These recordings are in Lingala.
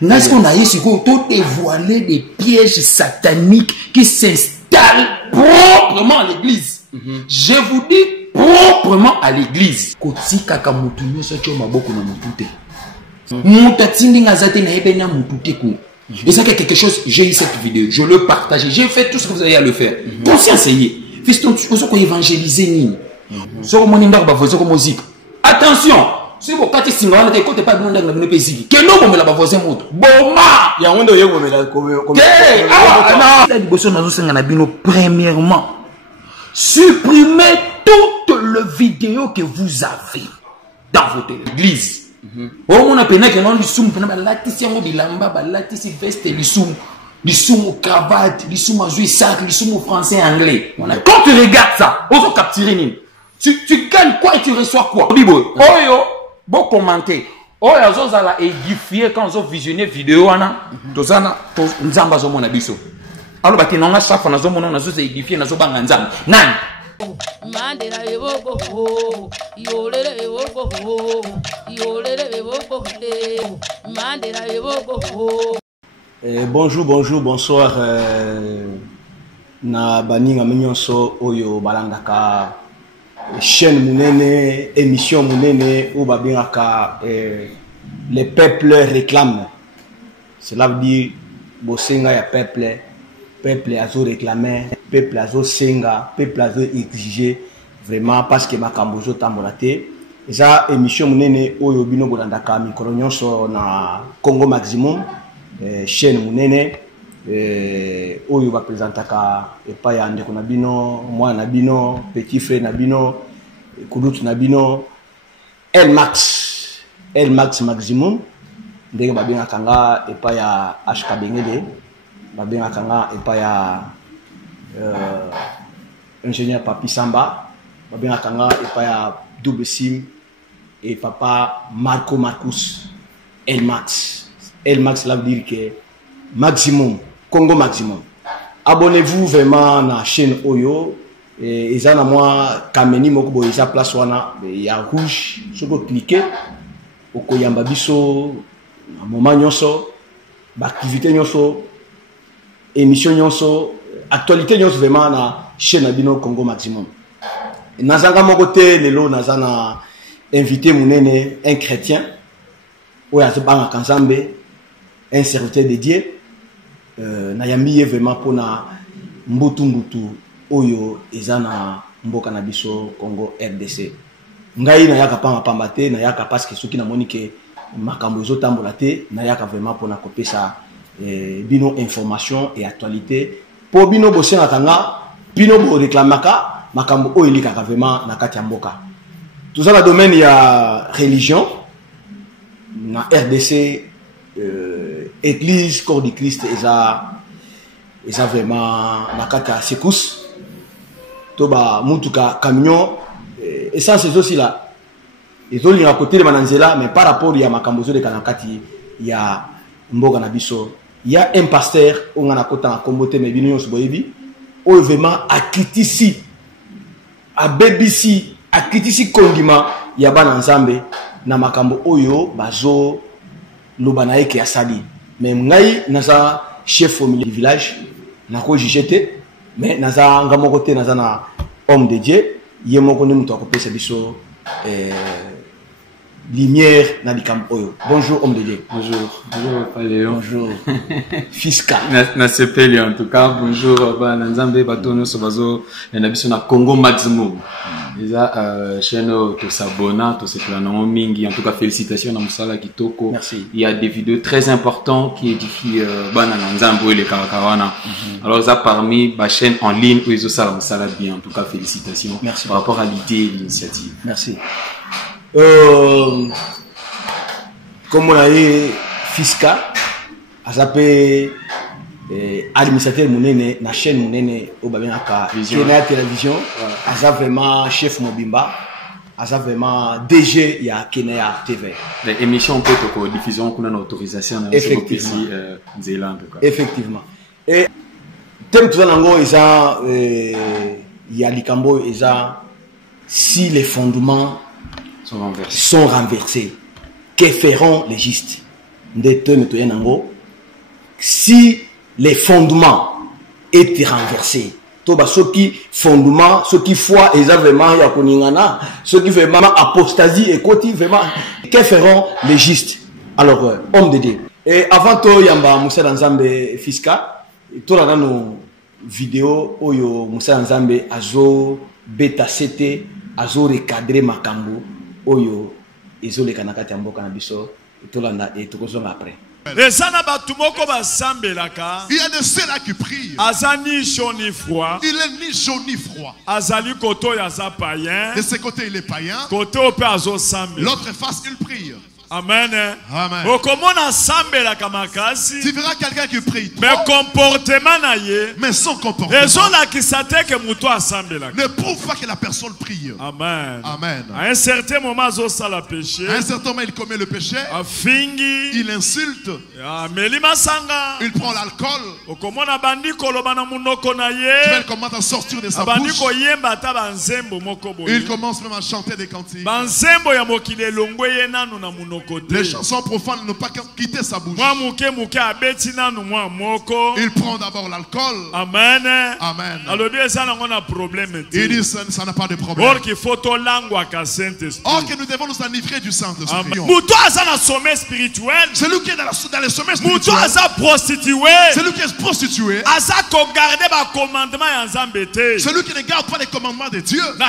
N'est-ce qu'on a ici tout dévoiler des pièges sataniques qui s'installent proprement à l'église. Je vous dis proprement à l'église. Koti kaka mutu nyoso choma boko na mutute. Mutatindi ngazate na ebe na mutute ko. Et ça quelque chose, j'ai eu cette vidéo, je le partage, j'ai fait tout ce que vous avez à le faire. Conscience ayez. Fiston, tu peux évangéliser ni. Sur mon indak ba voisin comme musique. Attention. Si vous avez des gens qui ne pas de monde qui est que non, la voisin monte. Boma! Il y a un premièrement, supprimez toutes les vidéos que vous avez dans votre église. On a peine que non, du soum, latisi en bilamba, latisi veste, du soum au cravate, du soum à jouer sac, du soum au français anglais. Quand tu regardes ça, on va capturer. Tu gagnes quoi et tu reçois quoi? Bibo, oh yo! Bon commenter. Oh, ils ont édifié quand ils ont visionné vidéo ana. Tozana, nzamba zo mona biso. Alors bati nonga chaque na zo mona na zo édifié na zo banga nzamba. Nan. Mandela yoboko ho. Yolele yoboko ho. Yolele yoboko ho. Mandela yoboko ho. Bonjour, bonjour, bonsoir. Na baninga menyonso oyo balangaka chaîne Mounene, émission Mounene, où les peuples réclament. Cela veut dire Bosenga ya peuple azo réclamer, peuple azo senga, peuple azo exiger vraiment parce que makambozo tambolate. Et ça émission Mounene oyo bino bolandaka mikoro nyonso na Congo Maximum, chaîne Mounene oyo va présentaka epa ya ndeko na bino mwana na bino petit frère na bino kudutu na bino El Max Maximum ndenge babengaka nga epa ya HK Bengele babengaka nga epa ya ingénieur Papi Samba babengaka nga epa ya Double Sim et papa Marcus El Max cela veut dire que Maximum Congo Maximum. Abonnez-vous vraiment à la chaîne Oyo. Et ils ont moi Kameni Mokubo ils place wana il y a rouge. Si vous cliquez, au koyamba biso, moment nyonso, activité nyonso, émission nyonso, actualité nyonso vraiment na chaîne Abino Congo Maximum. Nazanga mokote lelo nazana invité Mounene un chrétien. Oya zobanga kanzambe un serviteur de Dieu. Nayambiye vraiment pour na mbutu oyo ezana mboka na biso Congo RDC. Ngai nayaka pa mapambate nayaka parce que soki na monike makambo ezotambola te nayaka vraiment pour na kopesa bino information et actualité pour bino bosenga kanga bino bo réclamaka makambo oyo likaka vraiment na kati ya mboka. Tout ça dans le domaine il y a religion na RDC Église corps du Christ eza vraiment nakaka sekous toba mutuka camion et ça c'est aussi là ils ont à côté de mananzela mais par rapport il y a makambozo de kanakati il y a mboga na biso il y a un pasteur on a kota na kombote mais bino nyonso boyebi o vraiment akitisi a BBC akitisi kondima ya bana nzambe na makambo oyo bazo lobana eke asali. Mais ngai naza chef du village nako jijete mais naza ngamokote naza na homme de Dieu yemoko ni muto akopesa biso lumière na dikam oyo. Bonjour homme de Dieu. Bonjour Paléon. Bonjour Fiska na sepeli en tout cas bonjour ba nzambe batono so bazo na biso na Congo Maximum. Déjà chaîne to s'abonner to se planons mingi en tout cas félicitations na musala kitoko. Merci. Il y a des vidéos très importantes qui édifient bana nzambo et les karakawana. Alors ça parmi ma chaîne en ligne où ils ont ça musala bien en tout cas félicitations. Merci par rapport à l'idée et l'initiative. Merci. Comme on a eu Fiska, à s'appeler administrateur Mounene, la chaîne Mounene au Babianaka, Kenya Télévision, à ça vraiment chef Mobimba, à ça vraiment DG il y a Kenya TV. L'émission peut être diffusion qu'on a une autorisation. Effectivement. Effectivement. Et thème tout ça il y a Likambo et ça si les fondements sont renversés, que feront les justes? si les fondements étaient renversés, ceux qui fondement, ceux qui foi, ils ont vraiment ceux qui vraiment apostasie et côté vraiment, que feront les justes? Alors, homme de Dieu. Et avant tout, yamba Moussa Nzambe Fiska, tout là dans nos vidéos, oyo Moussa Nzambe azo beta CT, azo recadrer makambo, oyo iso le kanakati amboka na biso, tout là et tout ça après. Il y a de ceux-là qui prient. Il est ni chaud ni froid. De ce côté, il est païen. L'autre face, il prie. Amen. Amen. Tu verras quelqu'un qui prie trop, mais comportement mais son comportement ne ne prouve pas que la personne prie. Amen. Amen. À un certain moment, péché. À un certain moment, il commet le péché. Il insulte. Il prend l'alcool. Il commence à sortir de sa bouche. Il commence même à chanter des cantiques. Les chansons profanes n'ont pas quitté sa bouche. Il prend d'abord l'alcool. Amen. Amen. Il dit ça n'a pas de problème. Or que nous devons nous enivrer du Saint-Esprit. Celui qui est dans le sommeil spirituel, celui qui est prostitué, celui qui ne garde pas les commandements de Dieu, dans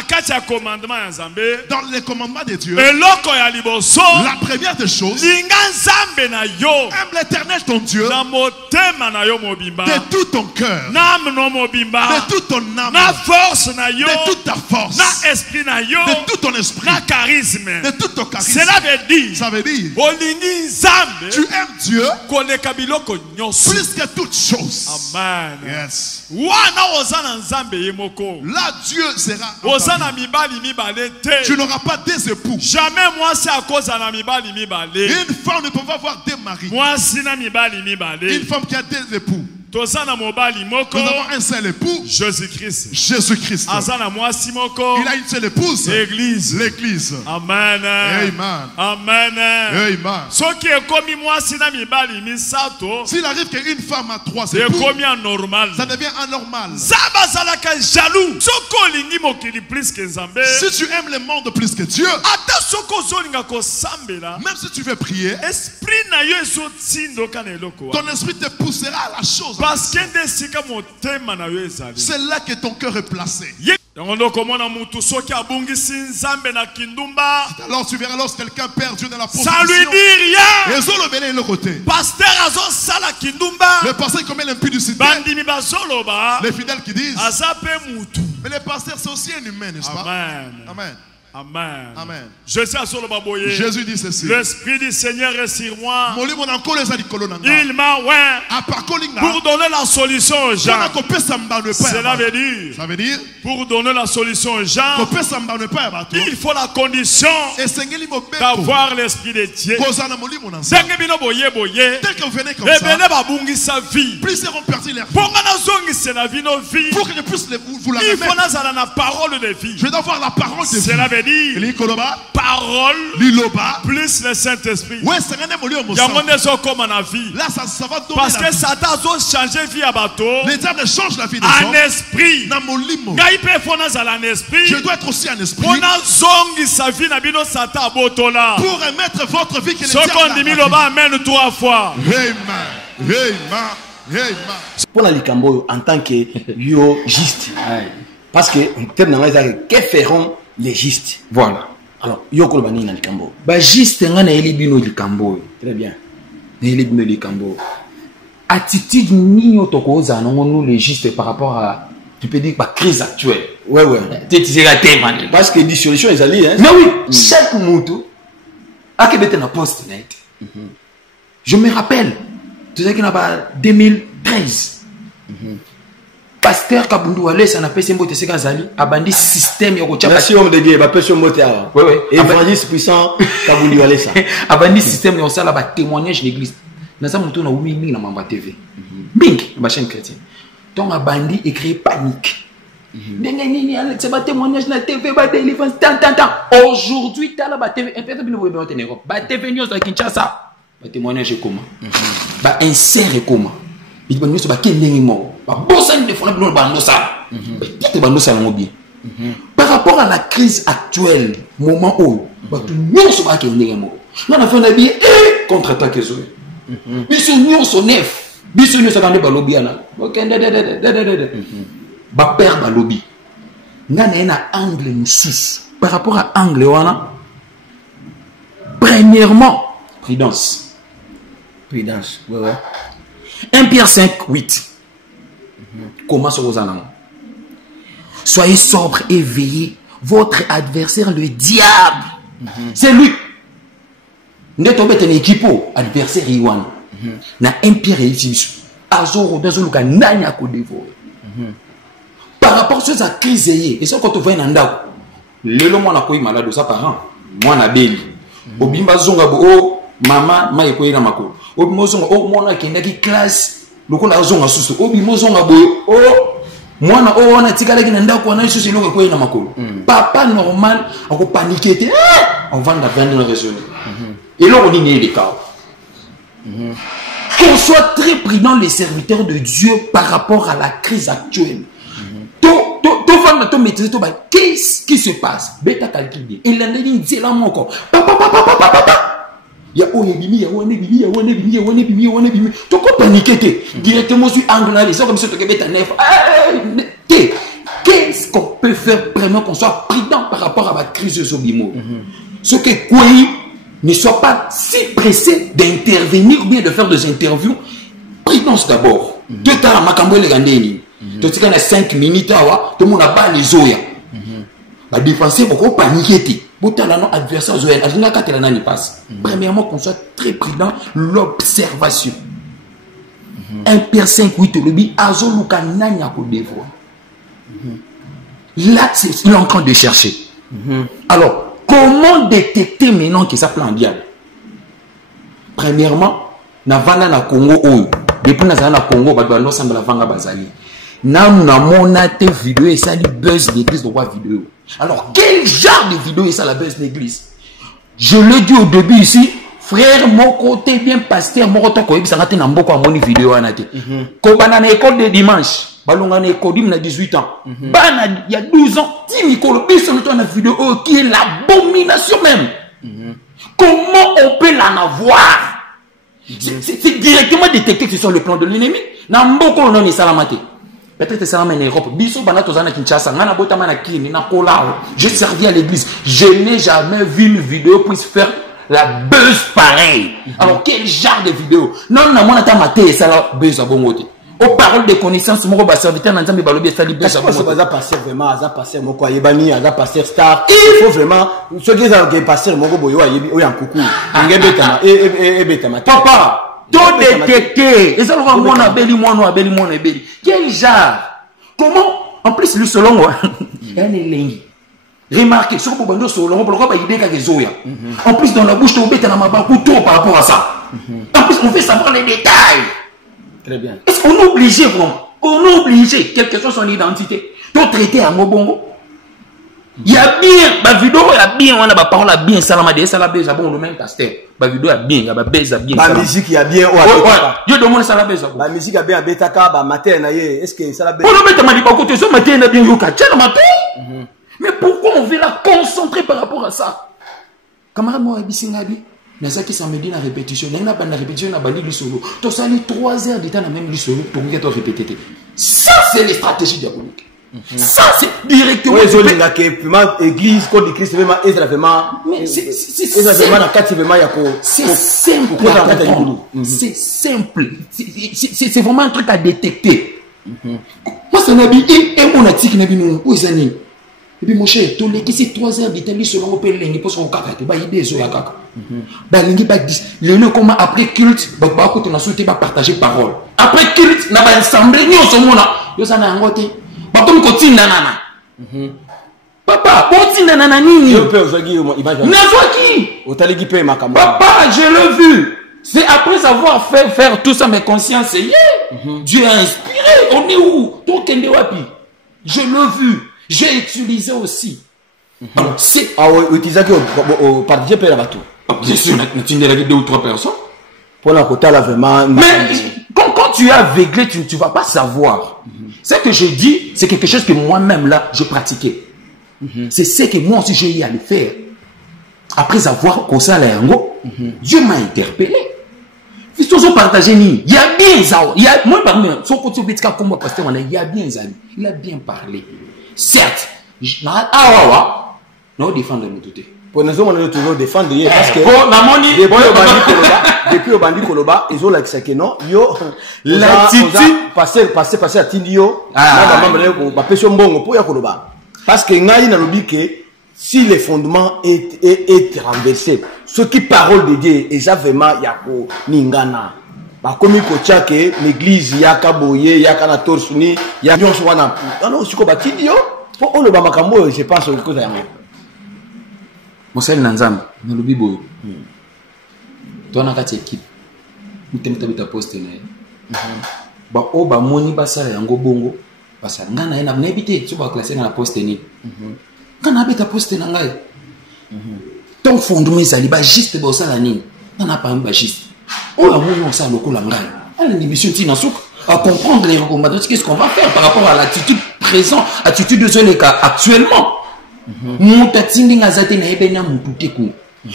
les commandements de Dieu, la première des choses, aime l'Éternel ton Dieu de tout ton cœur, de toute ton âme, de toute ta force, de tout ton esprit, de tout ton charisme. Ça veut dire tu aimes Dieu plus que toutes choses. Amen. Yes. Là, Dieu sera. Tu n'auras pas des époux. Jamais moi c'est à cause d'un Une femme ne peut pas avoir des maris. Une femme qui a des époux. Nous avons un seul époux, Jésus-Christ. Jésus-Christ. Il a une seule épouse, l'église. L'église. Amen. Amen. Amen. Amen. S'il arrive qu'une femme a 3 époux, ça devient anormal. Si tu aimes le monde plus que Dieu, même si tu veux prier, ton esprit te poussera à la chose. Parce que c'est là que ton cœur est placé. Alors tu verras lorsque quelqu'un perd Dieu dans la position, ça lui dit rien. Pasteur le pasteur commet l'impudicité. Les fidèles qui disent, mais le pasteur c'est aussi un humain, n'est-ce pas? Amen. Amen. Amen. Amen. Jésus dit ceci. L'Esprit du Seigneur est sur moi. Il m'a pour donner la solution aux gens. Cela veut dire, pour donner la solution aux gens, il faut la condition d'avoir l'Esprit de Dieu. Tel que vous venez comme ça, plus ils ont perdu leur vie. Pour que je puisse vous la remettre, je dois avoir la parole de Dieu. Dire parole plus le Saint-Esprit. Là, parce que Satan a changé vie à bateau. Le diable change la vie des hommes. En esprit. Je dois être aussi un esprit. Pour remettre votre vie que le diable a. Amen 3 fois. Amen. Amen. Amen. Pour la likambo en tant que yo juste. Parce que que feront les justes? Voilà. Alors, yoko bani na likambo. Ba juste ngana elibino likambo. Très bien. Elibino likambo. Attitude nino tokoza nous les justes par rapport à, tu peux dire, la crise actuelle. Ouais. Parce que dissolution est allée, hein. Mais oui, chaque moutou a que na poste net. Je me rappelle, tu sais qu'il y a 2013. Pasteur Kabundu Wale, ça n'a pas été mbote Sekazali, a bandi système yoko tchapa. Merci homme de Dieu, ba personne mbote awa. Ouais. Évangéliste puissant Kabundu Wale ça. A bandi système yoko ça là ba témoignage l'église. Na ça mutu na umi mingi na mamba TV. Mingi ba chaîne chrétienne. Donc a bandi écrit panique. Ndenge nini c'est ba témoignage na TV ba délivrance tant. Aujourd'hui ta là ba TV un peu de bino en Europe. Ba TV news à Kinshasa. témoignage comment ba insère comment il va nous se ba kendengi mo ba bossa ni defona bino ba ndosa peut-être ba ndosa ngo bien par rapport à la crise actuelle moment où ba tout nous se ba kendengi mo na fin na bien contre-attaque zo biso nous son nef biso nous ça ba lobby ana OK ba perdre ba lobby ngana na angle mususu par rapport à angle wana. Premièrement, prudence. Prudence, ouais. 1 Pierre 5, 8. Comment se vous-en? Soyez sobre et veillez. Votre adversaire, le diable, c'est lui. Nous sommes en équipe, adversaire Iwan. Na 1 Pierre 8. Azoro, dans le cas, n'a pas dévoré. Par rapport à cette crise, et ça, quand on voit un andao, le long, on a quoi malade, ça par an. Moi, on a béli. Obimba zonga bo mama ma ekoyira makolo obimo zonga mwana kenda ki classe lokola zonga susu obimo zonga bo mwana wana tikala ki nda ko na susu lokoko ekoyira makolo papa normal ako paniquer on va vendre raisonner et là on dit les cas qu'on soit très prudent les serviteurs de Dieu par rapport à la crise actuelle. Qu'est-ce qui se passe? Bêta calculé. Et l'année dit là mon corps. Il y a onébimi, il y a onébimi, il y a onébimi, il y a onébimi, il y a onébimi. Tu peux paniquer directement sur angle ça comme ça tu bêta neuf. Qu'est-ce qu'on peut faire vraiment qu'on soit prudent par rapport à la crise de Zobimo? Ce que quoi ne soit pas si pressé d'intervenir ou bien de faire des interviews. Prudence d'abord. Deux temps à Makambo et les Gandéni. Tu sais qu'on a 5 minutes, tout le monde n'a pas les oya. La défense, pourquoi paniquer? Adversaire, premièrement, qu'on soit très prudent, l'observation. 1 Pierre 5, 8, le dit, là, il est en train de chercher. Alors, comment détecter maintenant que ça plan diable? Premièrement, Navana na Congo, depuis na Congo, Badouano Sambala Vanga Bazali. Nous avons monté vidéo et ça, le buzz d'église de voir vidéo. Alors, quel genre de vidéo est ça, la buzz d'église? Je le dis au début ici, frère, mon côté bien pasteur, mon côté, ça n'a pas beaucoup à mon vidéo. Quand on a une école de dimanche, on a une école de 18 ans. Il y a 12 ans, on a une vidéo qui est l'abomination même. Comment on peut l'en avoir? C'est directement détecté que c'est sur le plan de l'ennemi. Namboko on est salamate. Peut-être c'est en Europe. Biso bana tozana Kinshasa, ngana botama na kini na kolao. J'ai servi à l'église. Je n'ai jamais vu une vidéo puisse faire la buzz pareille. Alors quel genre de vidéo? Non na mona ta maté ça la buzz à bongote. Aux paroles de connaissances, mon ba serviteur na nzambe balobi ça li buzz à bongote. Ça va passer vraiment, ça passer moko ayebani, ça passer star. Il faut vraiment ce qui est passer moko boyo ayebi o yankuku. Ngebetama e betama. Papa tout détecté. Et ça, on va abeli, abeli. Quel genre? Comment? En plus, le selon moi, remarquez, sur le bando selon pourquoi il y a des zoya. En plus, dans la bouche, tu as un par rapport à ça. En plus, on veut savoir les détails. Très bien. Est-ce qu'on est obligé, vraiment? On est obligé, quelle que soit son identité, de traiter à Mobongo? Il y a bien, la vidéo, il y a bien, on a la parole, bien, ça la ça la baise, bon, le même pasteur. La vidéo, il y a bien, il y a baise, bien. La musique, il y a bien, je demande ça la baise. La musique, il y a bien, Betaka, matin, est-ce que ça la baise? On le met à ma côté, ce matin, il y a bien, le matin. Mais pourquoi on veut la concentrer par rapport à ça? Camarade, moi, Bissingabi, Nazaki samedi la répétition, n'a pas de répétition, n'a pas de solo. Tu as allé 3 heures d'état dans même solo pour que tu répéter. Ça, c'est les stratégies diaboliques. Ça c'est directement église quand l'église vraiment c'est simple c'est simple c'est vraiment un truc à détecter. Moi ça n'a bien et mon article n'a bien où est et puis mon cher tous les qui c'est 3 heures d'Italie selon au pays pour son caca tu vas y des oya caca bah l'ingi bah dit le nom comment après culte bah côté na souhaité bah partager parole après culte na ba ensemble ni au somona yo ça na ngoté comme continue nanana. Papa, continue nanana nini? Papa, je l'ai vu. C'est après avoir fait faire tout ça, mes consciences, Dieu a inspiré. On est où? Je l'ai vu. J'ai utilisé aussi. Alors, c'est. Ah oui, utilisé au partage par la bateau. Bien sûr, on a 2 ou 3 personnes. Pour la côté là vraiment. Mais quand tu es aveuglé, tu ne vas pas savoir. Ce que je dis, c'est quelque chose que moi-même là, je pratiquais. C'est ce que moi aussi j'ai eu à le faire. Après avoir causé la yango, Dieu m'a interpellé. Il y a bien ça. Moi, parmi eux, il y a bien ça. Il a bien parlé. Certes, non, défendre le tout. Pour nous, on est toujours défendre parce que depuis au Bandi Koloba, ils ont l'accès que non, yo, passer à Tindio, parce que n'a pas lobby que si les fondements est renversé, ce qui parole de Dieu, et ça vraiment yako ningana. Bah comme il faut que l'église yaka boye yaka na torsuni yaka nyonso wana. Non, si ko Tindio, pour on le bamakambo, je pense que ça y Mosel Nanzam, nous le bibo. Toi, on a quatre équipes. Nous t'avons posté. Bah, oh, bah, moni, bah, ça, yango bongo. Bah, ça, n'a n'a n'habité, tu vas classer dans la poste ni. Quand on habite à poste n'angai. Ton fondement, ça, il va juste, bah, ça, la ni. On a pas un bagiste. Oh, la moni, ça, le coup, l'angai. Elle est mission, tu n'as à comprendre les recommandations. Qu'est-ce qu'on va faire par rapport à l'attitude présente, attitude de ce cas actuellement.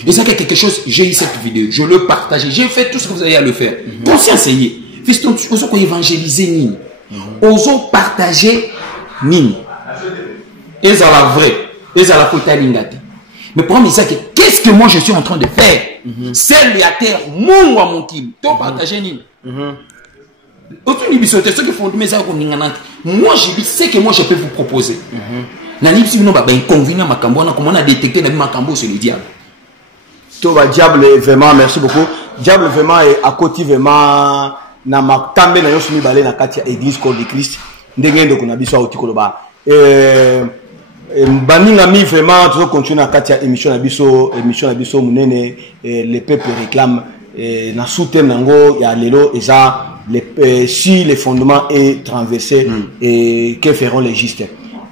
Et ça c'est quelque chose, j'ai eu cette vidéo, je le partage, j'ai fait tout ce que vous avez à le faire. Conscience ayez. Fiston, oso ko évangéliser nini. Oso partager nini. Et ça la vraie, et ça la côté lingati. Mais pour moi ça qu'est-ce que moi je suis en train de faire? C'est la terre mon wa mon kim. To partager nini. Autour du bisoté ceux qui font mes ça moi je dis c'est que moi je peux vous proposer. Nanipsi non ba inconvénient makambo na comment on a détecté la makambo sur le diable. Toi diable vraiment merci beaucoup. Diable vraiment est à côté vraiment na matambe na yosumi balé na kati ya église corps de Christ. Ndenge ndo kuna biso auti koloba. Baninga mi vraiment toujours continuer na kati ya émission na biso munene les peuples réclament na soutien nango ya lelo eza si les fondements est transversé et que feront les justes.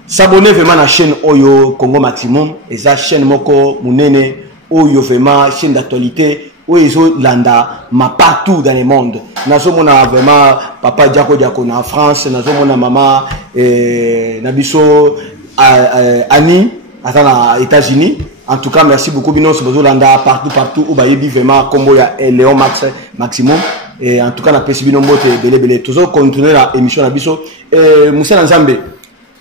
S'abonner vraiment à la chaîne Oyo Congo Maximum et sa chaîne Moko Munene Oyo vraiment chaîne d'actualité Oyo Landa ma partout dans le monde. Nazo mona vraiment papa Diako na France, nazo mona maman Nabiso Annie à États-Unis. En tout cas merci beaucoup bino so Landa partout où bayebi vraiment combo ya Léon Maximum et en tout cas na pesi bino mbote belé toujours continuer la émission Nabiso Moussa Nzambe.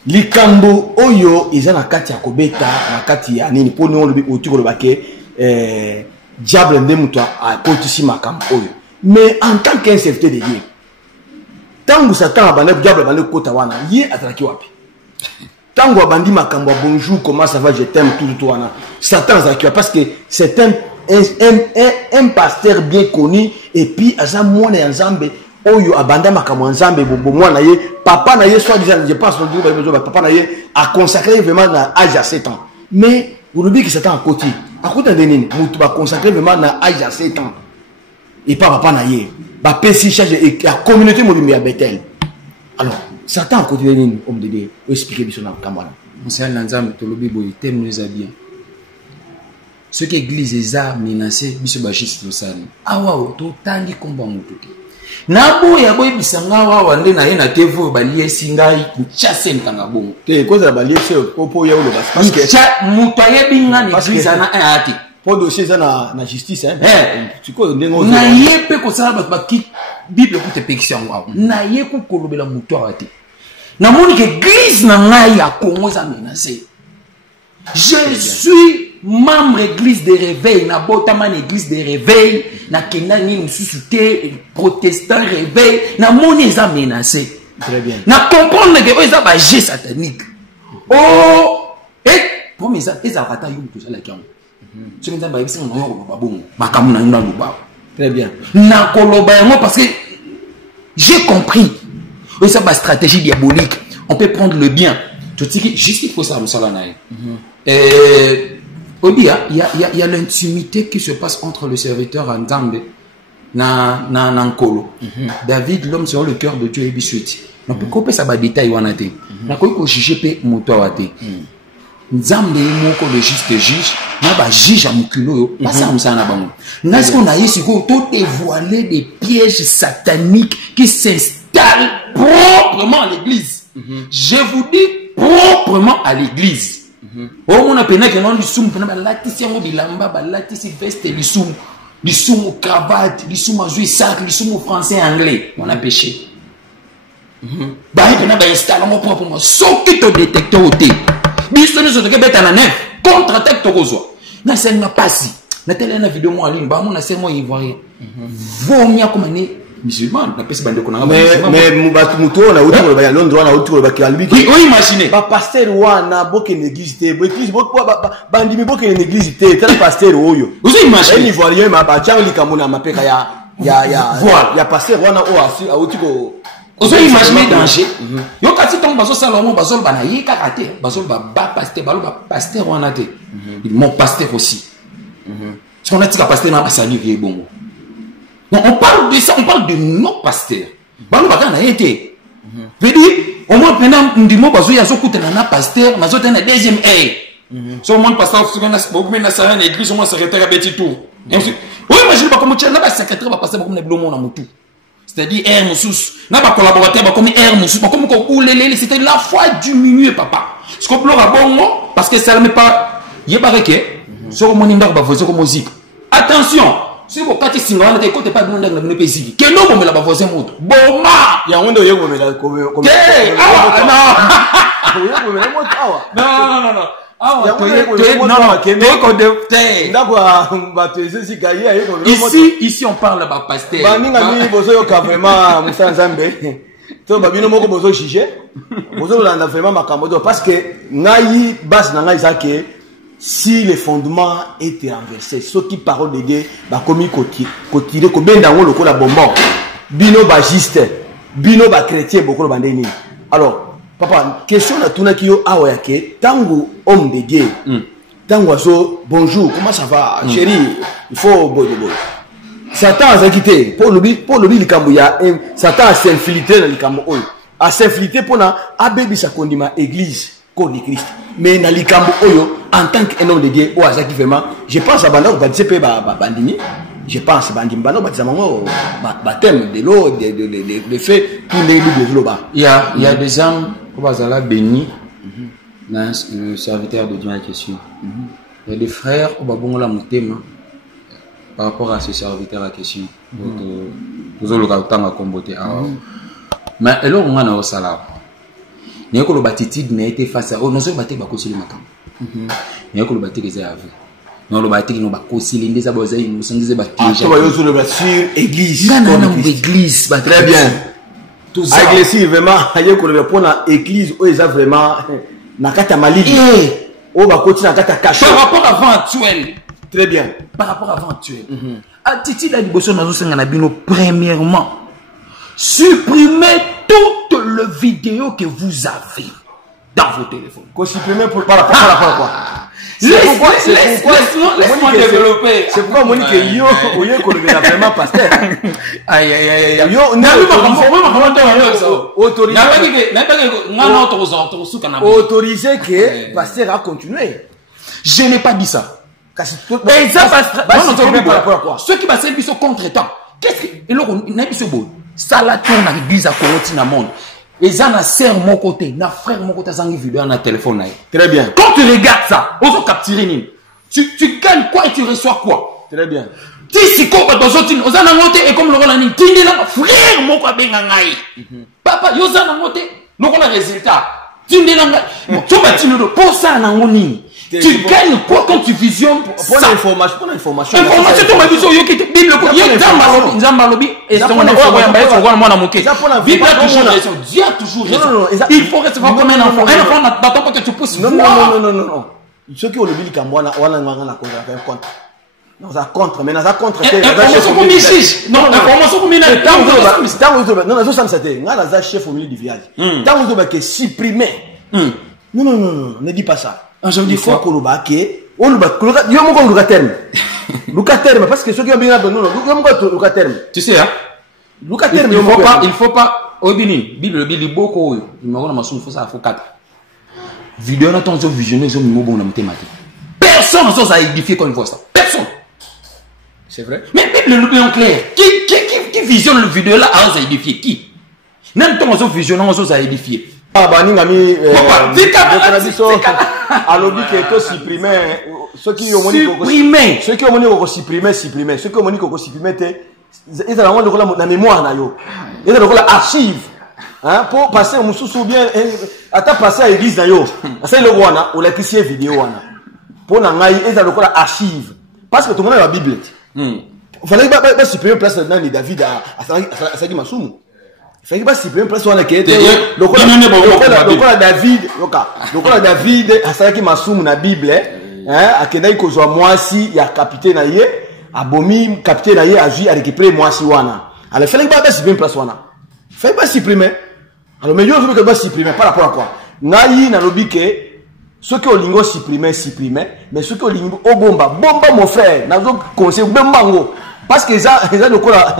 Likambo oyo iza na kati ya kobeta na kati ya nini po no lobi otiko lobake diable nde muto a kotisi makambo oyo mais en tant qu'un serviteur de Dieu tangu satan abanda diable bande kota wana ye atalaki wapi tangu abandi makambo bonjour comment ça va je t'aime tout wana satan azaki parce que c'est un pasteur bien connu et puis aza mwana ya Nzambe oyo abanda makambo Nzambe bobo mwana ye papa na ye soit disant je pense que papa na ye a consacré vraiment à âge à 7 ans mais vous l'oubliez que c'est à côté de nini mutu ba consacré vraiment à âge à 7 ans et pas papa na ye ba pesi charge et la communauté mobimbi à Bethel alors Satan à côté de nini homme de Dieu expliquer biso na kamwana Monsieur Nzambe to lobi boy thème nous a bien ce que l'église est menacé biso ba juste ça awa to tangi komba mutu Nabo ya boy bisanga wa nde na ye na tevo baliye singai chasse nkanga bongo te cause la baliye se popo ya ulo parce que mutaye binga ni grisa na ati pour dossier ça na justice hein tu ko ndengo na yepe ko sala ba ki bible ko te pection wa na ye ko kolobela muto ati na moni ke église na ngai ya Congo za menacé je suis membre église de réveil na botaman église de réveil na kenani mususuté protestant réveil na moni eza menacé très bien na comprendre que eza ba jeu satanique oh et pour mes eza rata yo tout ça la kiango ce que nzamba yebisa ngo yo ba bongo makamu na ndangu ba très bien na koloba yango parce que j'ai compris eza ba stratégie diabolique on peut prendre le bien tout ce qui juste il faut ça musala nae il y a l'intimité qui se passe entre le serviteur Nzambe na Nkolo. David, l'homme sur le cœur de Dieu est bisuti. Donc, pourquoi ça va détail wanate? Na quoi qu'on juge pe muto wate. nzambe moko le juste juge na ba juge à mukilo yo pasa musana na bango na ce qu'on a ici ko tout dévoiler des pièges sataniques qui s'installent proprement à l'église. Je vous dis proprement à l'église. On a pena que non du soum pena ba latisi ngo bilamba ba latisi veste du soum cravate du soum azui sac du soum français anglais on a péché. Bah pena ba installer mo proprement sauf que to détecteur au thé. Biso nous que beta na nef contre-attaque to kozwa. Na c'est na pasi. Na télé na vidéo mo en ligne ba mo na c'est moi ivoirien. Vomia comme né musulman na pesi bande konanga mais muto na uti ko ba Londres na uti ko ba kalbi. Oui, imaginez. Ba pasteur wana boke l'église té, église boke bandimi boke l'église té, tel pasteur oyo. Vous imaginez. Un ivoirien ma ba changli kamona mapeka ya pasteur wana o asi a uti ko. Vous imaginez danger. Yo kasi ton bazo salomon bazo bana yi karaté, bazo ba pasteur wana té. Mon pasteur aussi. Si on a dit que pasteur n'a pas salué vieux bongo. Non, on parle de ça, on parle de nos pasteurs. Bano baka na été. Veut dire au moins pendant ndimo bazo ya zokuta na pasteur, mazo tena deuxième air. So mon pasteur sur na beaucoup na ça na église moi secrétaire petit tour. Oui, imagine pas comme tu na ba secrétaire ba pasteur comme na blomo na mutu. C'est-à-dire air musus. Na ba collaborateur ba comme air musus, ba comme ko oulélé, c'était la foi diminuer papa. Ce qu'on pleure à bongo parce que ça ne met pas yebareke. So mon ndar ba voisin comme musique. Attention. Si vous avez dit que vous n'avez pas de monde qui que nous avons la voisin moto. Bon, il y a un monde qui a ici on parle de pasteur. Parce que si les fondements étaient renversés, ceux qui parlent de Dieu, bah comme ils continuent, comme bien dans le coup la bonbon, bino bagiste, bino ba chrétien beaucoup de bandeni. Alors, papa, question na tuna kiyo awayake, tango homme de Dieu, tango aso bonjour, comment ça va, chérie, il faut boy. Satan a quitté, pour le likambo ya, Satan a s'infiltré dans le likambo oyo, a s'infiltré pour na abébi sa kondima église. De Christ. Mais dans les camps en tant qu'un homme de Dieu, ou à ça qui fait mal, je pense à Bandao, Bandini, je pense à Bandini, baptême de l'eau, de fait, tous les livres de l'eau. Il y a des hommes qui sont bénis, le serviteur de Dieu en question. Il y a des frères qui sont la moutema par rapport à ce serviteur en question. Vous avez le temps à combattre. Mais alors, on a un salaire. N'y a que le bâtitide n'a été face à eux. Nous sommes battus par le matin. N'y a que le bâti des avis. Nous le bâti qui nous bat concilier des aboisés. Nous sommes des bâtis. Ah, tu vas sur le bâti église. Église. Très bien. Tout ça. Église vraiment. Il y a que le pour la église où ils ont vraiment nakata malign. Oh bah continue nakata caché. Par rapport à avant-actuel. Très bien. Par rapport à avant-actuel. Attitude à l'émotion dans nos nabino. Premièrement, supprimez toute le vidéo que vous avez dans vos téléphones. Qu'on supprime par rapport à quoi? Laisse-moi développer. C'est pourquoi Monique yo vraiment pasteur. Aïe aïe aïe. Yo autoriser que pasteur a continué. Je n'ai pas dit ça. Ceux qui passent ils sont contre-temps. Qu'est-ce que n'a pas beau. Ça la tourne à l'église à Coroti na monde. Et ça na sœur mon côté, na frère mon côté sans vidéo na téléphone. Très bien. Quand tu regardes ça, on se capture ni. Tu gagnes quoi et tu reçois quoi? Très bien. Si ko ba dozotine, on na ngote et comme le rôle ni tindi na frère mon ko benga ngai. Papa, yo za na ngote, no ko na résultat. Tindi na ngai. Tu vas tindi pour ça na ngoni. Tu gagnes quoi quand tu visionnes pour l'information? Pour l'information. Information, tu m'as dit sur Yoki, Bible, Nzambalobi, et Dieu a toujours raison. Il faut recevoir comme un enfant. Un enfant n'attend pas que tu pousses. Non. Ceux qui ont le bill comme moi, on a contre. Non, ça contre, mais ça contre. Information comme ici. Non, information comme il a. Non, ça c'était. On a chef au milieu du village. Tant que vous supprimer. Non, ne dis pas ça. Je dis faut qu'on le baque. On le baque. Il y a mon terme. Terme parce que ceux qui ont bien abonné, il terme. Tu sais, hein? Terme, il faut pas. Au Bénin, Bible, beaucoup. Il m'a dit, il faut ça, il faut 4. vidéo n'a pas visionné ils ont mis bon dans mathématiques. Personne ne s'est édifié quand il voit ça. Personne. C'est vrai. Mais le bien clair. Qui visionne le vidéo là a édifié qui? Même quand on visionne on s'est édifié. Ah bah ni ngami alors dit que to supprimer ceux qui ont supprimer ceux qui ont supprimer ils ont la mémoire na yo ils ont la archive hein pour passer au mususu bien ata passer à l'église na yo ça le wana ou la kissie vidéo wana pour na ngai ils ont la archive parce que tout le monde a la bible fallait pas supprimer place dans les David à Sagi Masumu. Il fallait pas supprimer place où on a été. Donc David à Sagi Masumu na Bible hein à Kenai kozwa mwasi ya capitaine na ye abomi capitaine na ye a vu à récupérer mwasi wana. Alors il fallait pas supprimer place wana. Il fallait pas supprimer. Alors mais yo veut que pas supprimer par rapport à quoi? Ngai na lobi que ceux qui ont lingo supprimer mais ceux qui ont lingo bomba mon frère nazo conseil bombango parce que ça de quoi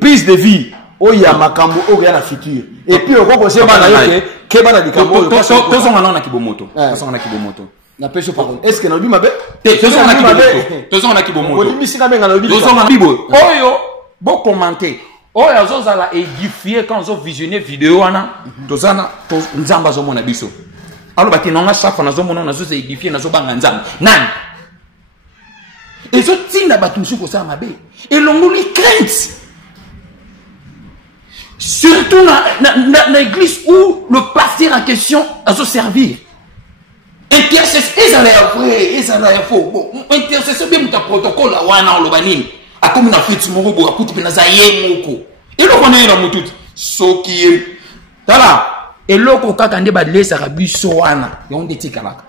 prise de vie oh ya makambo oh ya la future et puis on conseil bana yo ke bana likambo to so na kibomoto na peso par contre est-ce que na bi mabe to so na kibomoto on misika benga na bi to so na bibo oyo bo commenter oyo azozala édifier quand on visionner vidéo wana to sana to nzamba zo mona biso alors bati nonga chaque fois nazo mona nazo édifier nazo banga nzamba nan et ce tinda batu suko ça mabe et l'ongoli crainte surtout na l'église où le pasteur en question a se servir intercesseur ils allaient faux bon intercesseur bien muta protocole wana lobanini akomi na fiti moko bo akuti pena za ye moko et le connaît na mututi soki tala eloko kaka nde balesaka biso wana yonde tikalaka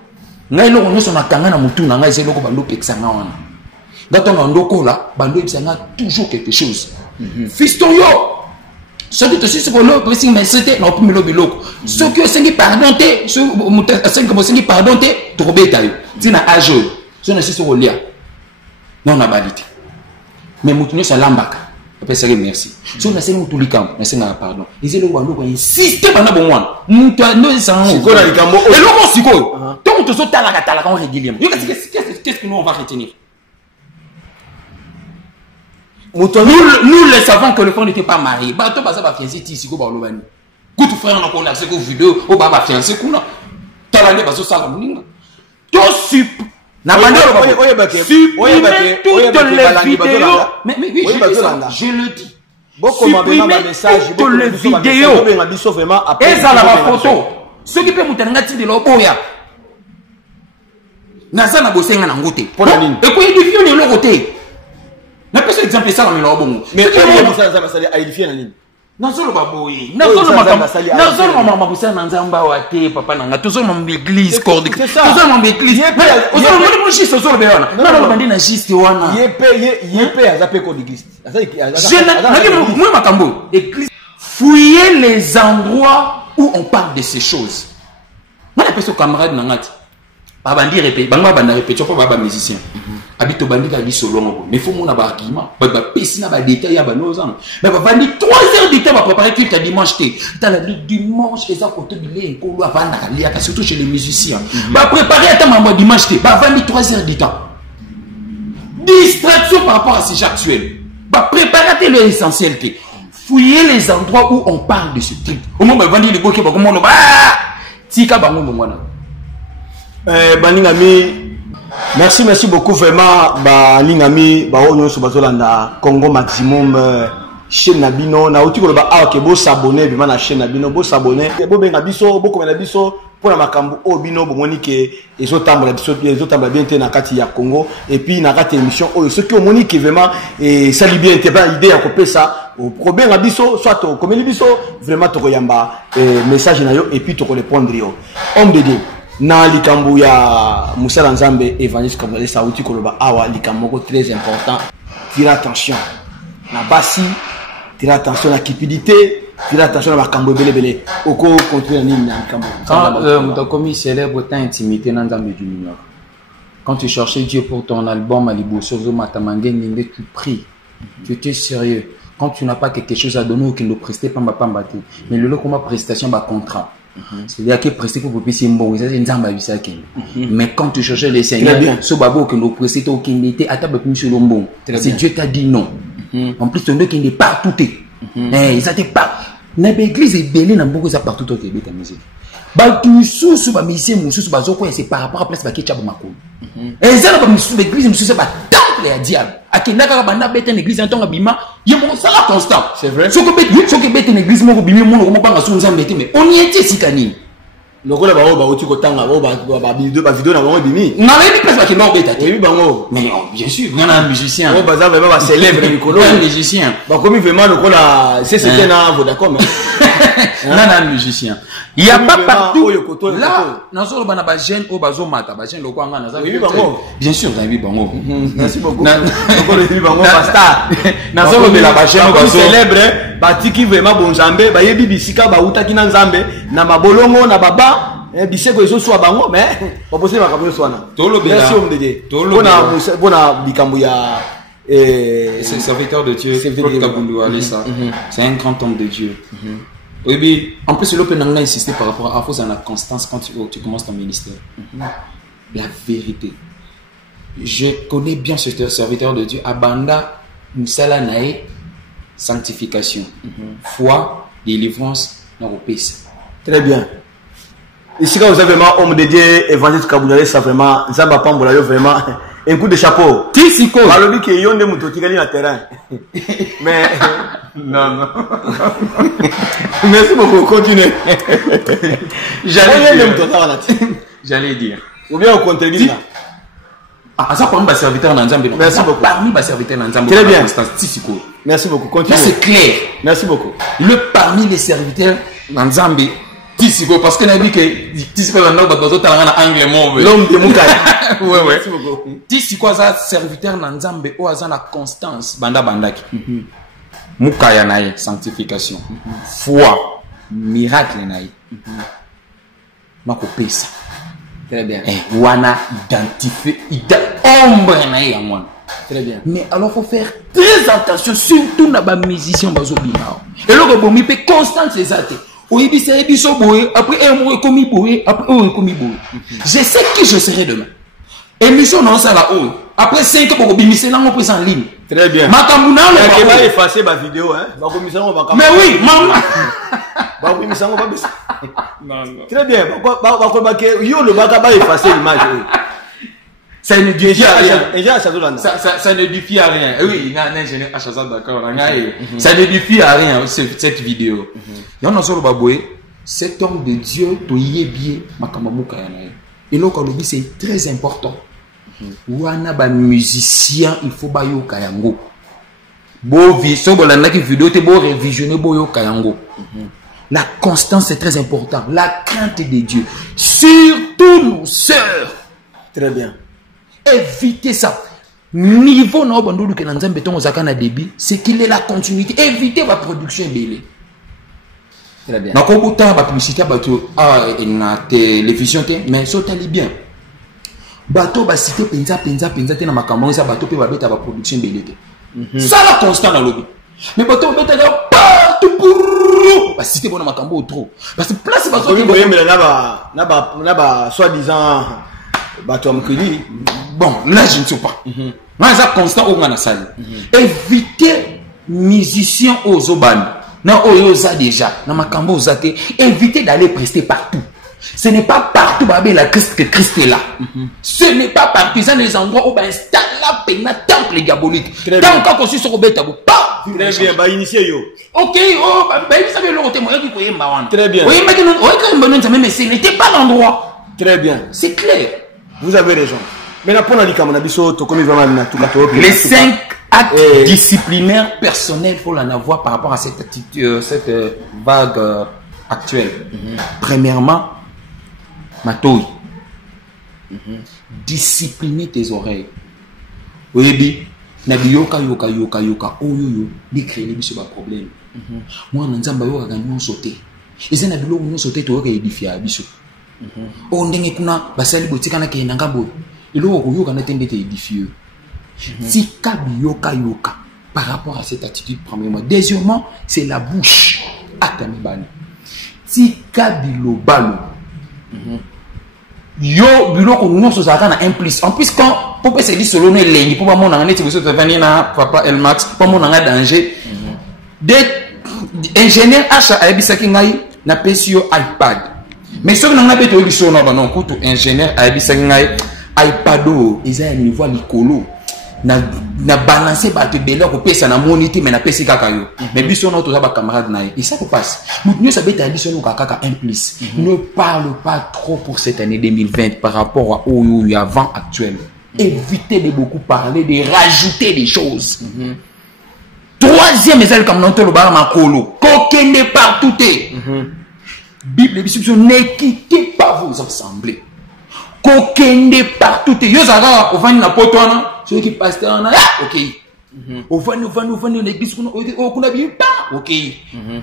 ngai eloko nyonso nakanga na mutu na ngai eloko bando pekisanga wana ngatonga ndoko la bando ebisanga toujours quelque chose fiston yo soki tosisi kolo pesi mais c'était na opimelo biloko soki osengi pardon te so mutu asengi bosengi pardon te tokobeta yo tina age oyo so na sisi kolia non na balite mais mutu nyonso alambaka apesaki merci so nasengi mutu likambo nasenga pardon ezelo bandoko insiste bana bongwana mutu anoisanga sikoyo likambo eloko sikoyo donc tozotalaka talaka on régulièrement qu'est-ce que nous on va retenir? Nous les savons que le frère n'était pas marié. Bah toi ça va fiancé ici ko ba olobani. Coup frère on a connexion ko vidéo o ba fiancé kuna. Talande ba so sala muninga. To sup na bandero ba toutes les vidéos. Mais oui, je le dis. Supprimer toutes les vidéos. Et ça la photo. Ce qui peut mutananga ti de loboya. Naza na bosenga na ngote. Et ko édifier le lokote. Na pesa exemple ça la melo bongo mais ça édifier na nini nazolo baboyi nazolo mama busana na nzamba wate papa nanga tozolo mu église corde tozolo mu église ozolo mu juste ozolo beona na bandi na juste wana yepe azape code église je moi makambo église fouiller les endroits où on parle de ces choses na pesa camarade nangati babandi répéter banda répéter pour baba musicien habito bandika bisolongo mais faut mona ba argument ba pesi na ba détail ya banozana mais ba vandi 3 heures de temps ba préparer culte dimanche té dans le dimanche et ça côté bilé ko avanda lia surtout chez les musiciens ba préparer à mambo dimanche té ba vandi 3 heures de temps distraction par rapport à ces actuels ba préparer le essentiel té fouiller les endroits où on parle de ce truc au moment ba vandi les boké ba comment ba tika bango ngwana baningami merci beaucoup vraiment baningami baoyo so bazolanda Congo Maximum chaîne nabino na uti ko ba ke bo s'abonner bima na chaîne nabino bo s'abonner bo benga biso bo komela biso pour makambo obino bomoni ke ezotambula biso ezotambula bien te na kati ya Congo et puis na kati émission oyo ce qui omoni ke vraiment et ça libère te pas idée à couper ça au problème biso soit to komeli biso vraiment to koyamba message na yo et puis to ko répondre yo homme de Dieu na likambo ya Musala Nzambe évangéliste congolais sauti koloba awa likambo très important tire attention na basi tire attention à la cupidité tire attention à makambo belebele oko continuer nini na likambo quand mon commis célèbre ta intimité na Nzambe du mineur quand tu cherchais Dieu pour ton album Alibo Sozo Matamangenge tu pries tu étais sérieux quand tu n'as pas quelque chose à donner ou qu'il ne prestait pas ma pambate mais le comment prestation ba contrat C'est-à-dire que presque pour popérer bon, c'est une zamba bisaki. Mais quand tu cherchais les seigneurs, ce babo que nous pressé au qui n'était à table plus sur l'ombon. C'est Dieu t'a dit non. En plus, ton Dieu qui n'est pas tout est. Ils étaient pas. L'église est belle dans beaucoup ça partout au Québec la musique. Bah tu sous ba musicien mususu bazo quoi c'est par rapport à place ba ketchup makolo. Et ça ba mususu l'église mususu ba temple ya diable. Akenda ka banda bête une église en temps bima, il y a ça la constant. C'est vrai. Ce que bête une église mo bimi mo ko banga sous nzambe mais on y était sikani. Lokola ba ba oti ko tanga ba vidéo na ba bimi. Na ba bi place ba ke bête. Oui bango. Mais bien sûr, il y a un musicien. On bazar vraiment ba célèbre Nicolo. Un musicien. Ba comme vraiment lokola c'était na Vodacom. Un musicien. Il n'y a pas partout. Là, nous sommes dans la jeune au bazo mata, la jeune loco ngana. Oui bango. Bien sûr, vous avez vu bango. Merci beaucoup. Lokola vi bango basta. Nous sommes dans la jeune au bazo célèbre, ba tiki vraiment bon Nzambe, ba yebi bisika ba utaki na Nzambe, na mabolongo na baba. Biseko iso soit bango mais pas possible makambo swana. Merci homme de Dieu. Bona bikambo ya c'est serviteur de Dieu. C'est un grand homme de Dieu. Oui, en plus, l'open a insisté par rapport à la constance quand tu commences ton ministère. La vérité. Je connais bien ce serviteur de Dieu. Abanda, Moussala Nae, sanctification. Foi, délivrance, non-repèse. Très bien. Ici, quand vous avez vraiment homme de Dieu, évangéliste Kabounale, ça vraiment, Nzamba Pambola, vraiment, un coup de chapeau. Tissiko. Malobi qui est yonde moutotikali na terrain. Mais, non. Merci beaucoup, continuez. J'allais dire. Ou bien au contredit là. Ah, ça parmi les serviteurs dans Nzambe. Merci beaucoup. Parmi les serviteurs dans Nzambe. Très bien. Tissiko. Merci beaucoup, continuez. Là, c'est clair. Merci beaucoup. Parmi les serviteurs dans Nzambe, Tissiko, parce qu'on a dit que Tissiko est un anglais mauvais. L'homme de Moukaï. Ouais. Merci beaucoup. Tissiko est un serviteur dans Nzambe, ou a la constance, bandaki. Mukaya nae, sanctification. Foi, miracle nae. Mako pesa. Très bien. Wana identifié, ombre nae à moi. Très bien. Mais alors faut faire très attention, surtout dans les musiciens bazo bimao. Et là bon mi peut constante les athées. Oui, c'est biso boy, après un mois comme boy, après un comme boy. Je sais qui je serai demain. Émission non ça là haut. Après 5 ans pour bimisser là on prend en ligne. Très bien. Makamuna on va effacer ma vidéo hein. Mais oui, maman. Non. Très bien. Yo le baka ba effacer l'image. Ça ne défie à rien. Ça ne défie à rien. Oui, il y a un ingénieur à Chazan d'accord. Ça ne défie à rien cette vidéo. Il y a un seul baboué. Cet homme de Dieu, tu y es bien, Makamamuka. Et là, c'est très important. Wana ba musicien, il faut ba yo kayango. Bo viso bo la vidéo te bo révisionner bo yo kayango. La constance c'est très important. La crainte de Dieu. Surtout nos sœurs. Très bien. Évitez ça. Niveau na bandulu ke na nzambe tongo zakana débit, c'est qu'il est la continuité. Évitez la production belé. Très bien. Na ko buta ba publicité ba to na télévision te, mais so tali bien. Bateau ba cité penza te na makambo ça bateau pe ba beta ba production belé te. Ça la constant na lobby. Mais bateau beta ga partout pour ba cité bona makambo trop. Parce que place ba so qui mais na ba soi-disant bateau amkeli. Bon, là je ne sais pas. Moi ça constant au ngana salle. Évitez musiciens aux oban. Na oyo za déjà, na makambo zate, évitez d'aller prester partout. Ce n'est pas partout la Christ que Christ est là. Ce n'est pas partout. C'est les endroits où on installe la peine, temple diabolique. Tant qu'on suit sur le bêta, pas. Très bien, bah initié yo. Ok, oh, bah vous savez le témoin qui croyait Mawan. Très bien. Oui, mais ce n'était pas l'endroit. Très bien. C'est clair. Vous avez raison. Maintenant, pour les 5 actes disciplinaires personnels, il faut en avoir par rapport à cette attitude, cette vague actuelle. Premièrement, Matoui. Discipliner tes oreilles. Oui, yoka, oyoyo, décréer sur le problème. Moi, Nanzamba yo gagnon sauté. Et c'est nabilo on sauté to édifier abiso. On ndenge kuna basali botika na ke nangabo. Ilo oyoka na tende te édifier. Tika yoka par rapport à cette attitude premièrement. Deuxièmement, c'est la bouche. Atamibani. tika bilobalo. Yo biloko nyonso zaka na un plus. En plus quand papa se dit solo ne lengi pour mon ngane ti biso venir na papa El Max pour mon ngane danger. De ingénieur achat ayebisaki ngai na pesio iPad. Mais ce que nous avons beto biso na banon kutu ingénieur ayebisaki ngai iPad o eza ya niveau likolo. Na balancer bato belé ko pesa na monité mais na pesi kaka yo. Mais biso na to za ba camarade na et ça se passe. Nous ça beta biso no kaka un plus. Ne parle pas trop pour cette année 2020 par rapport à où il y avant actuel. Évitez de beaucoup parler, de rajouter des choses. Troisième exemple comme l'on le bar makolo. Kokende partout. Bible biso ne quittez pas vos assemblées. Kokende partout. Yo zaka ovani na potona. Ceux qui pasteur na OK. Ovani l'église kuna bipa OK.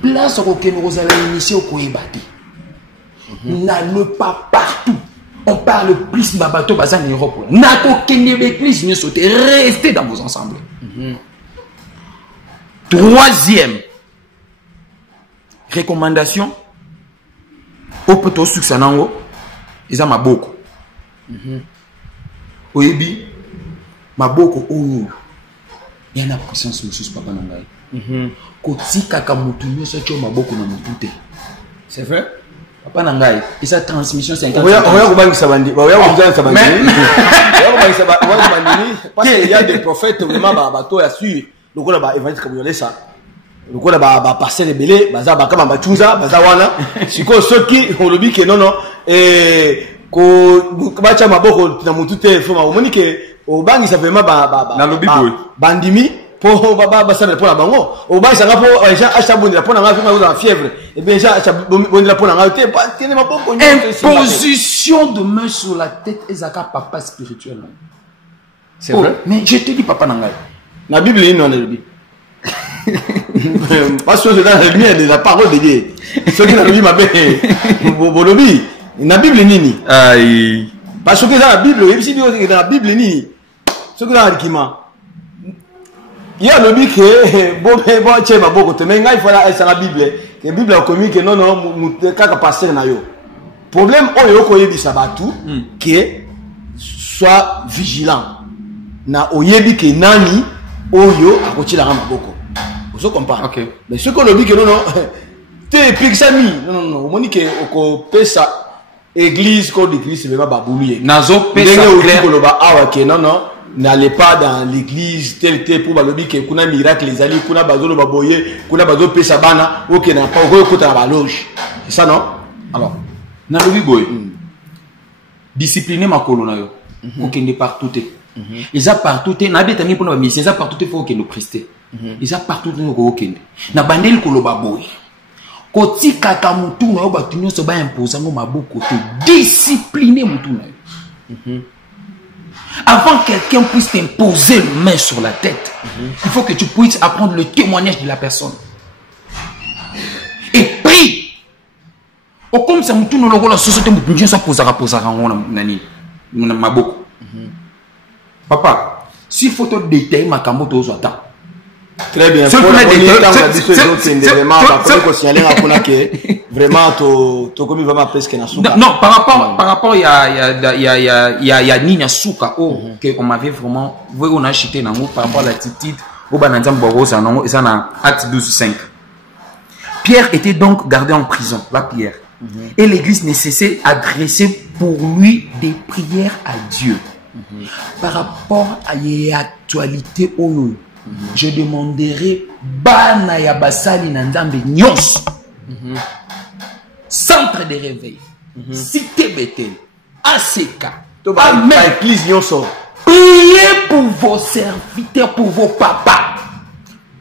Place kokende kozala initié ko ebate. Ne pas partout. On parle plus de bateau bazan en Europe. Na kokende l'église ne sauter, restez dans vos assemblées. Troisième recommandation au poto succès nango ils a maboko. Oyebi maboko oyo yana conscience monsieur papa na ngai. Kotika ka mutu nyoso cho maboko na mutute. C'est vrai? Papa na ngai, isa transmission 50. Oya ko bangisa bandi. Oya ko bangisa bandi. Oya ko bangisa bandi parce qu'il y a des prophètes vraiment bato ya sûr. Lokola ba évangile comme yolesa. Lokola ba passer les belé, baza ba kama ba chunza, baza wana. Siko soki olobi ke non ko bacha maboko na mutute foma omoni ke obangisa vraiment na lobi boy. Bandimi po baba ça pour la bango. Obangisa ngapo ja acha bondi la pona ngapi ma fièvre. Et bien ja acha bondi la pona ngate pas tiene maboko. Imposition de main sur la tête ezaka papa spirituel. C'est vrai? Mais je te dis papa nangai. La Bible est non le parce que dans la lumière de la parole de Dieu. Ce qui n'a pas ma belle bolobi. La Bible nini. Aïe. Parce que dans la Bible, et puis dans la Bible nini. Ce que dans l'argument. Il y a le but que bon tiens ma beaucoup mais il faut la la Bible. Que Bible a commis que non kaka passer na yo. Problème oyo ko yebi sabatu que soit vigilant. Na oyebi ke nani oyo akotila nga maboko. Vous comprenez? OK. Mais ce qu'on dit que non te pixami non omoni ke oko pesa église ko d'église c'est vraiment baboulier. Nazo pesa clair ko loba awa ke non n'allez pas dans l'église tel pour balobi ke kuna miracle les ali kuna bazolo baboye kuna bazo pesa bana OK na pas ko kota ba loge. C'est ça non? Alors na lobi boy. Discipliner makolo na yo. Kokende partout. Ils a partout na betangi pour na mission za partout faut que nous prester. Ils a partout nous ko okende. Na bandeli ko loba boy. Kotika ka mutu na yo batu nyonso ba imposer ngo maboko te discipliner mutu na yo. Avant que quelqu'un puisse t'imposer le main sur la tête, il faut que tu puisses apprendre le témoignage de la personne. Et prie. Au comme ça mutu no lokola société mutu nyonso posera ngo nani na maboko. Papa, si faut te détailler ma camoto aux attends. Très bien. Vraiment, tu comme vraiment presque na souka. Non, par rapport il y a Nina souka que on m'avait vraiment voulu on a acheté na par rapport à l'attitude au bananzam borosa non et ça na Acte 12:5. Pierre était donc gardé en prison, la Pierre. Et l'église ne cessait d'adresser pour lui des prières à Dieu. Par rapport à l'actualité, je demanderai Bana ya basali na nzambe nyos. Centre de réveil, Cité Bethel, ACK, Amen. Église nyonso. Priez pour vos serviteurs, pour vos papas.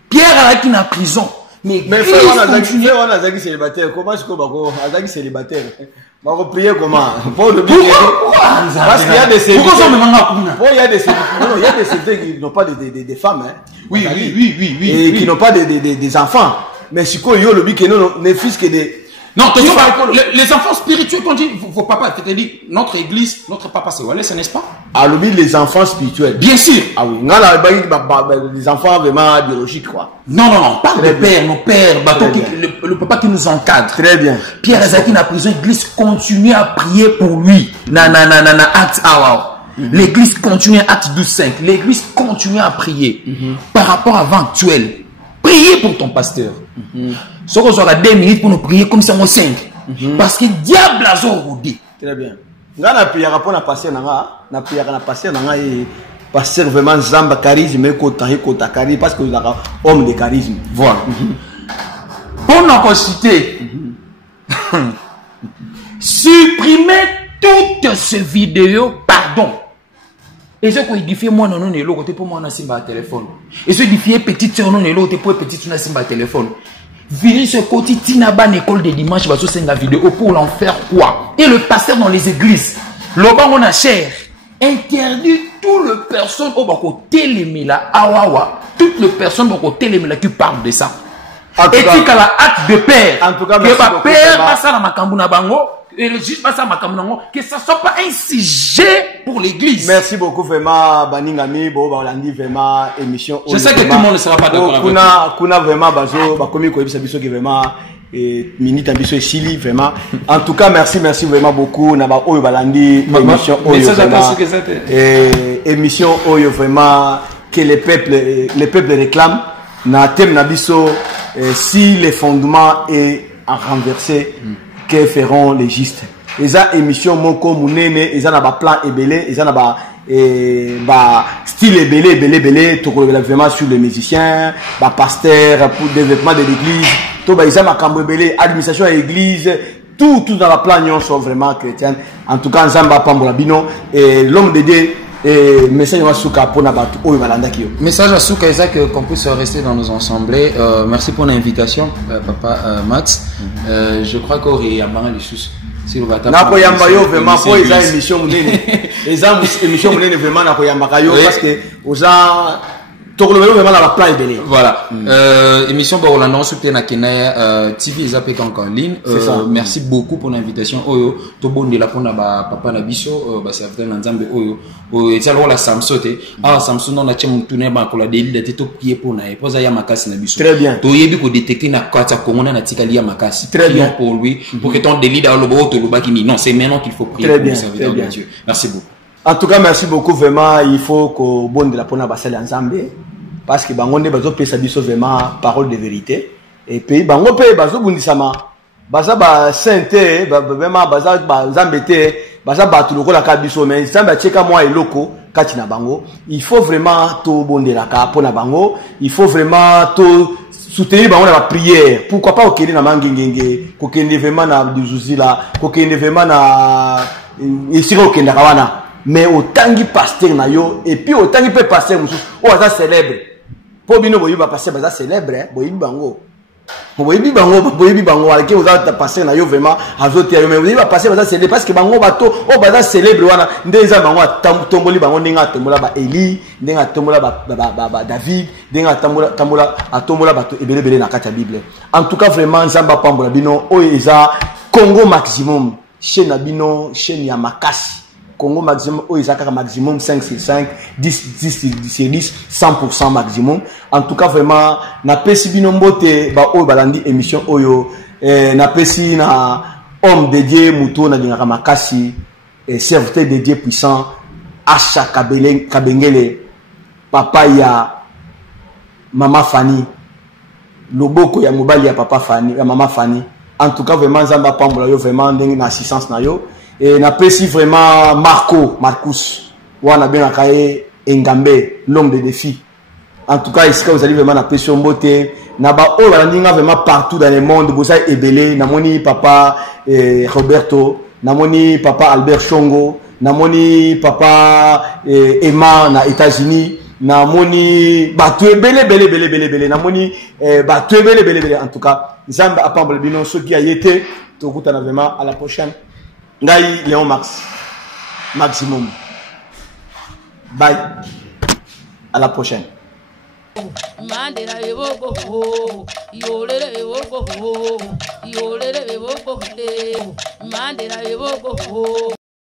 Pierre a été en prison. Mais frère, on a zaki célibataire. Comment est-ce qu'on va zaki célibataire? On va prier comment? Pour le parce qu'il y a des célibataires. Pourquoi il y a des célibataires? Il y a des célibataires qui n'ont pas des femmes, hein. Oui. Et qui n'ont pas des enfants. Mais si quoi, il y a le but que non, les fils que des Non, les enfants spirituels, quand dit vos papas, tu te dis, notre église, notre papa c'est Wallace, n'est-ce pas? Ah, les enfants spirituels. Bien sûr. Ah oui, les enfants vraiment biologiques, quoi. Non, parle de père, nos pères, le papa qui nous encadre. Très bien. Pierre Azaki na prison, l'église continue à prier pour lui. Acte l'église continue, acte 12-5. L'église continue à prier par rapport à avant actuel. Priez pour ton pasteur. Ce qu'on aura 2 minutes pour nous prier comme ça on 5. Parce que diable a dit. Très bien. Nga na prière pour na passer na prière na passer et pasteur vraiment zamba charisme et kota charisme parce que vous avez homme de charisme. Voilà. Pour nous citer, supprimez toutes ces vidéos, pardon. Et ce qui diffie moi non est l'autre pour moi on a simba téléphone. Et ce qui diffie petite sœur non est l'autre pour petite on a simba téléphone. Venez ce côté Tinaba école de dimanche va sur la vidéo pour l'en faire quoi? Et le pasteur dans les églises, l'oban on a cher interdit tout le personne au bako télémila awawa toutes les personnes bako télémila qui parlent de ça. Et tu as la acte de père. En tout cas, que ma père passe à la makambuna bango. Et le juge passe à Makamnango, que ça ne soit pas un sujet pour l'église. Merci beaucoup, vraiment, Baningami, Bolandi, vraiment, émission. Je sais que tout le monde ne sera pas d'accord avec moi. Kuna vraiment, Bazo, Bakomi, Koyebi, qui vraiment, Minute Ambiso et Sili, vraiment. En tout cas, merci vraiment beaucoup. Naba Oyo Balandi, émission Oyo, vraiment. Émission Oyo, vraiment, que les peuples réclament. Na thème Nabiso, si les fondements est renversé, que feront les gistes? Et ça émission moko munene, et ça n'a pas plan ébélé, et ça n'a pas style ébélé, tout vraiment sur les musiciens, pasteur pour développement de l'église, tout ça m'a cambo ébélé, administration à l'église, tout dans la plan sont vraiment chrétiens. En tout cas, Nzamba Pambola Bino et l'homme de Dieu. Et message à Souka pour Nabatu Oyo Balanda Kyo. Message à Souka Isaac qu'on puisse rester dans nos assemblées. Merci pour l'invitation, papa Max. Je crois qu'il y a les choses. Si vous avez vraiment pour les émissions émission vraiment parce que aux gens vraiment la plan est voilà. Émission Barolanda soutien na Kenya TV Ezapek en ligne. Merci beaucoup pour l'invitation. Oyo to bonde la pona ba papa na biso ba serviteur na Nzambe oyo et ça la Samsote Samson on a tchem tourner ba ko la délit de to prier pour na et posa ya makasi na biso. Très bien. To yebi ko détecter na kwata kongona na tikali ya makasi. Très bien pour lui pour que ton délit dans le bo to lobaki ni non c'est maintenant qu'il faut prier pour le serviteur de Dieu. Merci beaucoup. En tout cas, merci beaucoup vraiment. Il faut que bon de la pona basel ensemble parce que bangonde bazo pesa biso vraiment parole de vérité et puis bango pe bazo bundisama baza ba sainté vraiment baza ba zambete baza batu lokola ka biso mais samba cheka moi eloko kati na bango. Il faut vraiment to bondela ka pona bango. Il faut vraiment to soutenir bango na la prière. Pourquoi pas okende na mangengenge kokende vraiment na duzuzila kokende vraiment na esiro okenda kawana. Mais autant que pasteur na yo et puis autant que pasteur musu o aza célèbre pour bino boyi ba pasteur baza célèbre boyi bango alaki oza pasteur na yo vraiment azote yo mais boyi ba pasteur baza célèbre parce que bango bato o baza célèbre wana ndeza bango tomboli bango ndenga tombola ba Eli ndenga tombola ba David ndenga tombola bato ebele na kati ya Bible. En tout cas vraiment Nzamba Pambola bino o eza Congo maximum chaîne na bino chaîne ya makasi Congo maximum, maximum 5 sur 5, 10 sur 10, 100% maximum. En tout cas, vraiment, na pesi binombote, balandi émission oyo, na pesi na homme de Dieu, mouto na dingaka makasi, serviteur de Dieu puissant, Asha Kabengele, papa ya Mama Fanny, loboko ya mobali ya papa Fanny, ya Mama Fanny. En tout cas, vraiment, Nzamba Pambola yo, vraiment, na assistance na yo. Et n'apprécie vraiment Marcus, wana bien akaye Engambe, l'homme de défi. En tout cas, ici vous allez vraiment apprécier mon beauté. Naba oh la vraiment partout dans le monde. Vous avez ebele, namoni papa Roberto, namoni papa Albert Chongo, namoni papa Emma na États-Unis, namoni batu ebele, namoni batu ebele. En tout cas, Nzamba apamble bino ceux qui a été. Tokutana vraiment à la prochaine. Ngai Léon Max maximum. Bye. À la prochaine. Mandela eboko ho, yolele eboko ho, yolele eboko he. Mandela eboko ho,